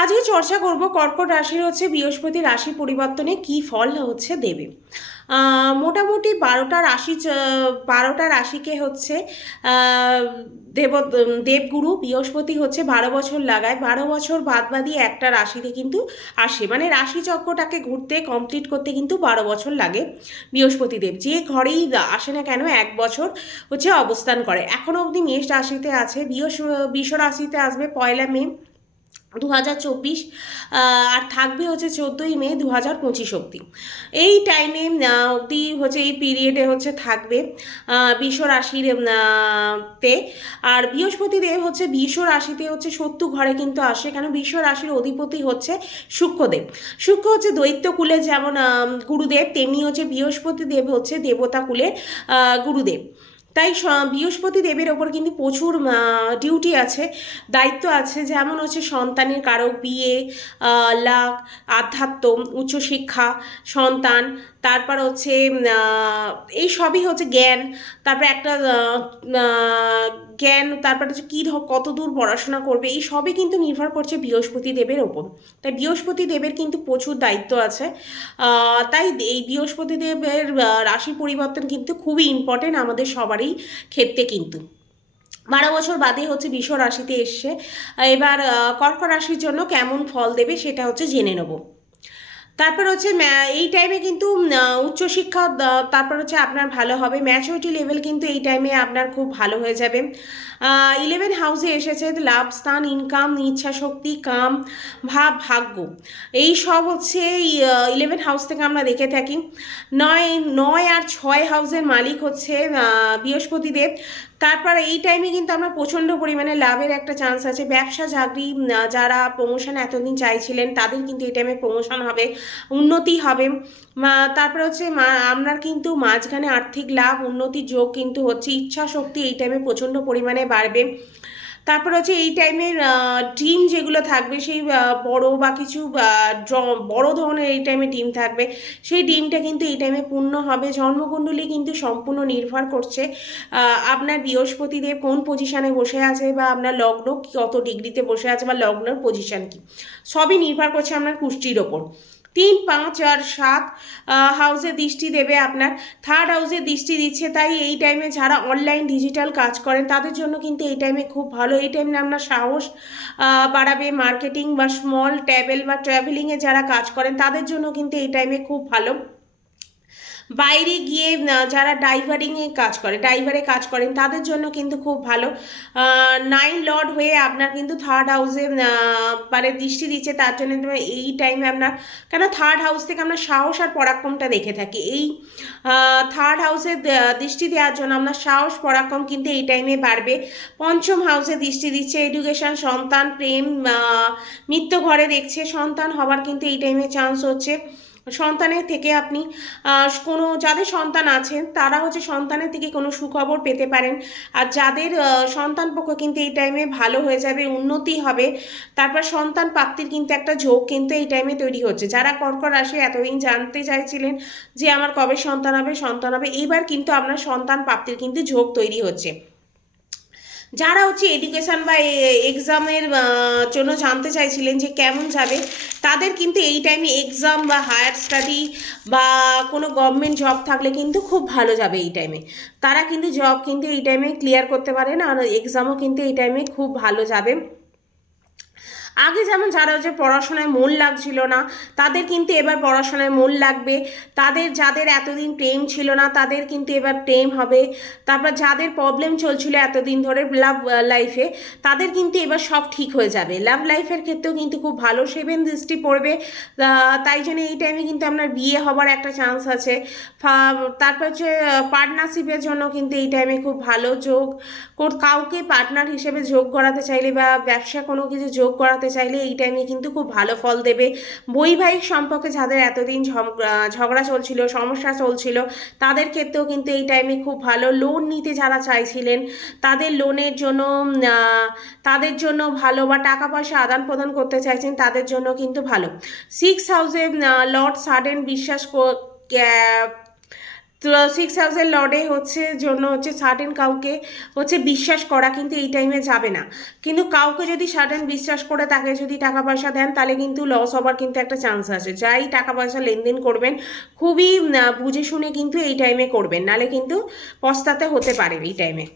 আজকে চর্চা করব কর্কট রাশির হচ্ছে বৃহস্পতি রাশি পরিবর্তনে কি ফল হচ্ছে দেবে। মোটামুটি 12টা রাশি 12টা রাশিকে হচ্ছে আহ, দেব দেবগুরু বৃহস্পতি হচ্ছে 12 বছর লাগায়, 12 বছর বাদ বাদিয়ে একটা রাশিতে কিন্তু আসে, মানে রাশিচক্রটাকে ঘুরতে কমপ্লিট করতে কিন্তু 12 বছর লাগে। বৃহস্পতি দেব যে ঘরেই আসে না কেন 1 বছর হচ্ছে অবস্থান করে। এখনও অবধি মেষ রাশিতে আছে, বৃষ রাশিতে আসবে 1লা মে 2024, আর থাকবে হচ্ছে 14ই মে 2025 অবধি। এই টাইমে অবধি হচ্ছে এই পিরিয়ডে হচ্ছে থাকবে বৃষ রাশির তে। আর বৃহস্পতি দেব হচ্ছে বৃষ রাশিতে হচ্ছে 70 ঘরে কিন্তু আসে, কেন বৃষ রাশির অধিপতি হচ্ছে শুক্রদেব। শুক্র হচ্ছে দৈত্যকুলের যেমন গুরুদেব, তেমনি হচ্ছে বৃহস্পতি দেব হচ্ছে দেবতা কুলের গুরুদেব। তাই বৃহস্পতি দেবের ওপর কিন্তু প্রচুর ডিউটি আছে, দায়িত্ব আছে, যেমন হচ্ছে সন্তানের কারক, বিয়ে, লাভ, আধ্যাত্ম, উচ্চশিক্ষা, সন্তান, তারপর হচ্ছে এই সবই হচ্ছে জ্ঞান, তারপর একটা জ্ঞান, তারপর হচ্ছে কী কত দূর পড়াশোনা করবে, এই সবই কিন্তু নির্ভর করছে বৃহস্পতি দেবের ওপর। তাই বৃহস্পতি দেবের কিন্তু প্রচুর দায়িত্ব আছে। তাই এই বৃহস্পতি দেবের রাশি পরিবর্তন কিন্তু খুবই ইম্পর্টেন্ট আমাদের সবারই ক্ষেত্রে কিন্তু। 12 বছর বাদে হচ্ছে বৃষ রাশিতে এসছে। এবার কর্কট রাশির জন্য কেমন ফল দেবে সেটা হচ্ছে জেনে নেব। তারপর হচ্ছে এই টাইমে কিন্তু উচ্চশিক্ষা, তারপর হচ্ছে আপনার ভালো হবে, ম্যাচুরিটি লেভেল কিন্তু এই টাইমে আপনার খুব ভালো হয়ে যাবে। 11 হাউসে এসেছে লাভ স্থান, ইনকাম, ইচ্ছা শক্তি, কাম, ভাব, ভাগ্য, এই সব হচ্ছে 11 হাউস থেকে আমরা দেখে থাকি। 9 আর 6 হাউসের মালিক হচ্ছে বৃহস্পতি দেব। তারপর এই টাইমে কিন্তু আমরা প্রচণ্ড পরিমাণে লাভের একটা চান্স আছে। ব্যবসা, চাকরি, যারা প্রমোশন এতদিন চাইছিলেন তাদের কিন্তু এই টাইমে প্রমোশন হবে, উন্নতি হবে। তারপরে হচ্ছে আপনার কিন্তু মাঝখানে আর্থিক লাভ, উন্নতির যোগ কিন্তু হচ্ছে। ইচ্ছা শক্তি এই টাইমে প্রচণ্ড পরিমাণে বাড়বে। তারপর হচ্ছে এই টাইমের ডিম যেগুলো থাকবে, সেই বড় বা কিছু বড় ধরনের এই টাইমে ডিম থাকবে, সেই ডিমটা কিন্তু এই টাইমে পূর্ণ হবে। জন্মকুণ্ডলী কিন্তু সম্পূর্ণ নির্ভর করছে আপনার বৃহস্পতিদেব কোন পজিশানে বসে আছে, বা আপনার লগ্ন কত ডিগ্রিতে বসে আছে, বা লগ্নের পজিশান কি, সবই নির্ভর করছে আপনার কুষ্টির ওপর। 3, 5 আর 7 হাউসে দৃষ্টি দেবে আপনার, 3rd হাউসে দৃষ্টি দিচ্ছে। তাই এই টাইমে যারা অনলাইন ডিজিটাল কাজ করেন তাদের জন্য কিন্তু এই টাইমে খুব ভালো। এই টাইমে আপনার সাহস বাড়াবে। মার্কেটিং বা স্মল ট্রাভেল বা ট্রাভেলিংয়ে যারা কাজ করেন তাদের জন্য কিন্তু এই টাইমে খুব ভালো। বাইরে গিয়ে যারা ড্রাইভারিংয়ে কাজ করে, ড্রাইভারে কাজ করেন তাদের জন্য কিন্তু খুব ভালো। 9 লর্ড হয়ে আপনার কিন্তু 3rd হাউসে মানে দৃষ্টি দিচ্ছে, তার জন্য এই টাইমে আপনার, কেন 3rd হাউস থেকে আমরা সাহস আর পরাক্রমটা দেখে থাকি, এই 3rd হাউসে দৃষ্টি দেওয়ার জন্য আপনার সাহস পরাক্রম কিন্তু এই টাইমে বাড়বে। 5ম হাউসে দৃষ্টি দিচ্ছে, এডুকেশন, সন্তান, প্রেম, মৃত্যু ঘরে দেখছে, সন্তান হবার কিন্তু এই টাইমে চান্স হচ্ছে। সন্তানের থেকে আপনি কোনো, যাদের সন্তান আছেন তারা হচ্ছে সন্তানের থেকে কোনো সুখবর পেতে পারেন। আর যাদের সন্তান পক্ষ কিন্তু এই টাইমে ভালো হয়ে যাবে, উন্নতি হবে। তারপর সন্তান প্রাপ্তির কিন্তু একটা ঝোঁক কিন্তু এই টাইমে তৈরি হচ্ছে। যারা কর্কট রাশি এতদিন জানতে চাইছিলেন যে আমার কবে সন্তান হবে, সন্তান হবে, এইবার কিন্তু আপনার সন্তান প্রাপ্তির কিন্তু ঝোঁক তৈরি হচ্ছে। যারা হচ্ছে এডুকেশান বা এক্সামের জন্য জানতে চাইছিলেন যে কেমন যাবে, তাদের কিন্তু এই টাইমে এক্সাম বা হায়ার স্টাডি বা কোনো গভর্নমেন্ট জব থাকলে কিন্তু খুব ভালো যাবে এই টাইমে। তারা কিন্তু জব কিন্তু এই টাইমে ক্লিয়ার করতে পারেন, আর এক্সামও কিন্তু এই টাইমে খুব ভালো যাবে। আগে যেমন যারা হচ্ছে পড়াশোনায় মন লাগছিল না, তাদের কিন্তু এবার পড়াশোনায় মন লাগবে। যাদের এতদিন প্রেম ছিল না তাদের কিন্তু এবার প্রেম হবে। তারপর যাদের প্রবলেম চলছিল এতদিন ধরে লাভ লাইফে, তাদের কিন্তু এবার সব ঠিক হয়ে যাবে। লাভ লাইফের ক্ষেত্রেও কিন্তু খুব ভালো 7 দৃষ্টি পড়বে। তাই জন্য এই টাইমে কিন্তু আপনার বিয়ে হবার একটা চান্স আছে। তারপর হচ্ছে পার্টনারশিপের জন্য কিন্তু এই টাইমে খুব ভালো যোগ। কাউকে পার্টনার হিসেবে যোগ করাতে চাইলে বা ব্যবসা কোনো কিছু যোগ করাতে চাইলে এই টাইমে কিন্তু খুব ভালো ফল দেবে। বৈবাহিক সম্পর্কে যাদের এতদিন ঝগড়া চলছিল, সমস্যা চলছিল, তাদের ক্ষেত্রেও কিন্তু এই টাইমে খুব ভালো। লোন নিতে যারা চাইছিলেন তাদের লোনের জন্য তাদের জন্য ভালো, বা টাকা পয়সা আদান প্রদান করতে চাইছেন তাদের জন্য কিন্তু ভালো। 6 হাউসে লর্ড সাডেন বিশ্বাস সিক্স হাউসের লর্ডে হচ্ছে জন্য হচ্ছে সার্টেন কাউকে হচ্ছে বিশ্বাস করা কিন্তু এই টাইমে যাবে না। কিন্তু কাউকে যদি সার্টেন বিশ্বাস করে তাকে যদি টাকা পয়সা দেন তাহলে কিন্তু লস হবার কিন্তু একটা চান্স আছে। যাই টাকা পয়সা লেনদেন করবেন খুবই বুঝে শুনে কিন্তু এই টাইমে করবেন, নালে কিন্তু পস্তাতে হতে পারে এই টাইমে।